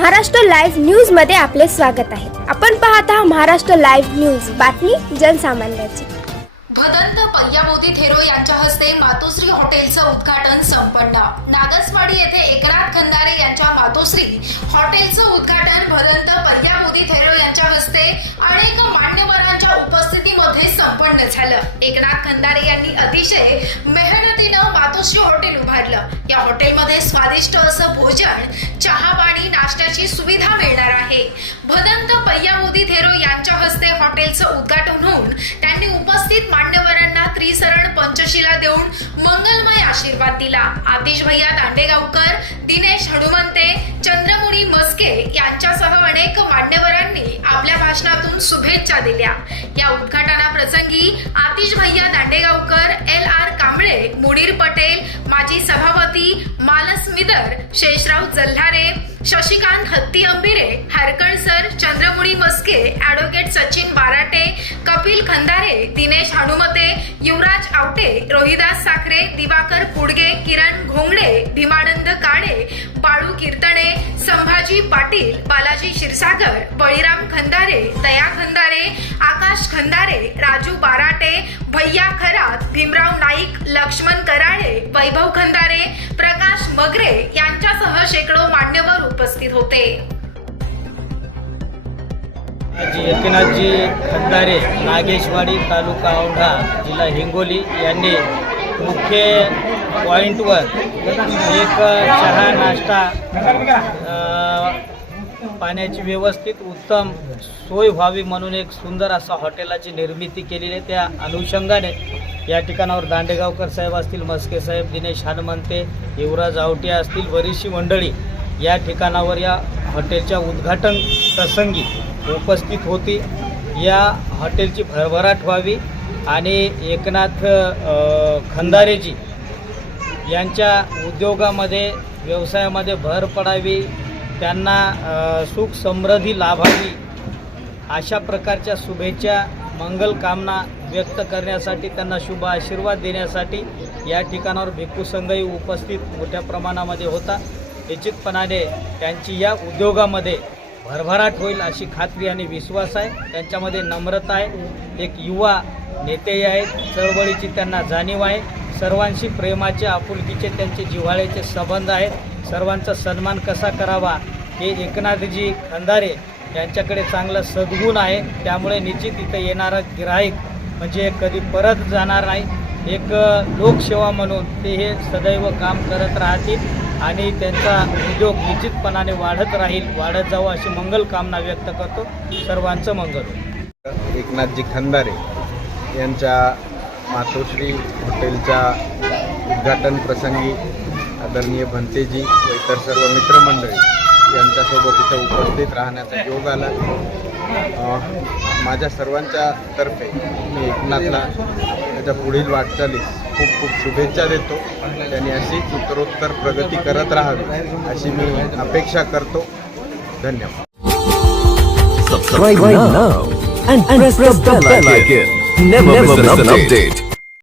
Maharashtra live न्यूजमध्ये आपले स्वागत आहे. आपण पाहत आहात महाराष्ट्र लाईव्ह न्यूज. बातमी जनसामान्याची. भदंत पय्यामोदी थेरो यांच्या हस्ते मातोश्री हॉटेलचं उद्घाटन संपन्न. नागसवाडी येथे एकनाथ खंदारे यांच्या मातोश्री हॉटेलचं उद्घाटन भदंत पय्यामोदी थेरो यांच्या हस्ते अनेक पूर्ण झालं. एकनाथ खंदारे यांनी अतिशय मेहनतीनं मातोश्री हॉटेल उभारलं. या हॉटेलमध्ये स्वादिष्ट असं भोजन चहा पाणी नाश्त्याची सुविधा मिळणार आहे. भदंत पय्यामोदी थेरो यांच्या हस्ते हॉटेलचं उद्घाटन होऊन त्यांनी उपस्थित मान्यवरांना त्रिसरण पंचशिला देऊन मंगलमय आशीर्वाद दिला. आतिश भैया दांडेगावकर दिनेश हनुमंते चंद्रमुनी मस्के यांच्यासह अनेक मान्यवरांनी भाषणातून शुभेच्छा दिल्या. या उद्घाटनाप्रसंगी आतिश भैया दांडेगावकर एल आर कांबळे मुनीर पटेल माजी सभापती मालस मिदर शेषराव जल्हारे शशिकांत हत्ती अंबिरे हरकण सर चंद्रमुनी मस्के ॲडव्होकेट सचिन बाराटे कपिल खंदारे दिनेश हनुमते युवराज आवटे रोहिदास साखरे दिवाकर पुडगे किरण घोंगडे भीमानंद काळे बाळू कीर्तने संभाजी पाटील बालाजी क्षीरसागर बळीराम खंदारे दया खंदारे आकाश खंदारे राजू बाराटे भैया खरात भीमराव नाईक लक्ष्मण कराळे वैभव खंदारे प्रकाश मगरे यांच्यासह शेकडो मान्यवर उपस्थित होते. एकनाथजी खंडारे नागेशवाडी तालुका औंढा जिल्हा हिंगोली यांनी मुख्य पॉईंटवर एक चहा नाश्ता पाण्याची व्यवस्थित उत्तम सोय व्हावी म्हणून एक सुंदर असा हॉटेलाची निर्मिती केलेली आहे. त्या अनुषंगाने या ठिकाणावर दांडेगावकर साहेब असतील मस्के साहेब दिनेश हनुमंते युवराज आवटे असतील बरीचशी मंडळी या ठिकाणावर या हॉटेलच्या उद्घाटन प्रसंगी उपस्थित होती. या हॉटेलची भरभराट व्हावी आणि एकनाथ खंदारेजी यांच्या उद्योगामध्ये व्यवसायामध्ये भर पडावी त्यांना सुख समृद्धी लाभावी अशा प्रकारच्या शुभेच्छा मंगल कामना व्यक्त करण्यासाठी त्यांना शुभ आशीर्वाद देण्यासाठी या ठिकाणावर भिक्खू संघही उपस्थित मोठ्या प्रमाणामध्ये होता. निश्चितपणाने त्यांची या उद्योगामध्ये भरभराट होईल अशी खात्री आणि विश्वास आहे. त्यांच्यामध्ये नम्रता आहे. एक युवा नेतेही आहेत. चळवळीची त्यांना जाणीव आहे. सर्वांशी प्रेमाचे आपुलकीचे त्यांचे जिव्हाळ्याचे संबंध आहेत. सर्वांचा सन्मान कसा करावा हे एकनाथजी खंदारे यांच्याकडे चांगलं सद्गुण आहे. त्यामुळे निश्चित इथं येणारा गिराईक म्हणजे कधी परत जाणार नाही. एक लोकसेवा म्हणून ते हे सदैव काम करत राहतील. आणि त्यांचा उद्योग निश्चितपणाने वाढत राहील वाढत जावं अशी मंगल कामना व्यक्त करतो. सर्वांचं मंगल हो. एकनाथजी खंदारे यांच्या मातोश्री हॉटेलच्या उद्घाटन प्रसंगी आदरणीय भंतेजी व इतर सर्व मित्रमंडळी यांच्यासोबत इथं उपस्थित राहण्याचा योग आला. माझ्या सर्वांच्या तर्फे मी एकनाथला त्याच्या पुढील वाटचालीस खूप खूप शुभेच्छा देतो. त्यांनी अशीच उत्तरोत्तर प्रगती करत राहावी अशी मी अपेक्षा करतो. धन्यवाद.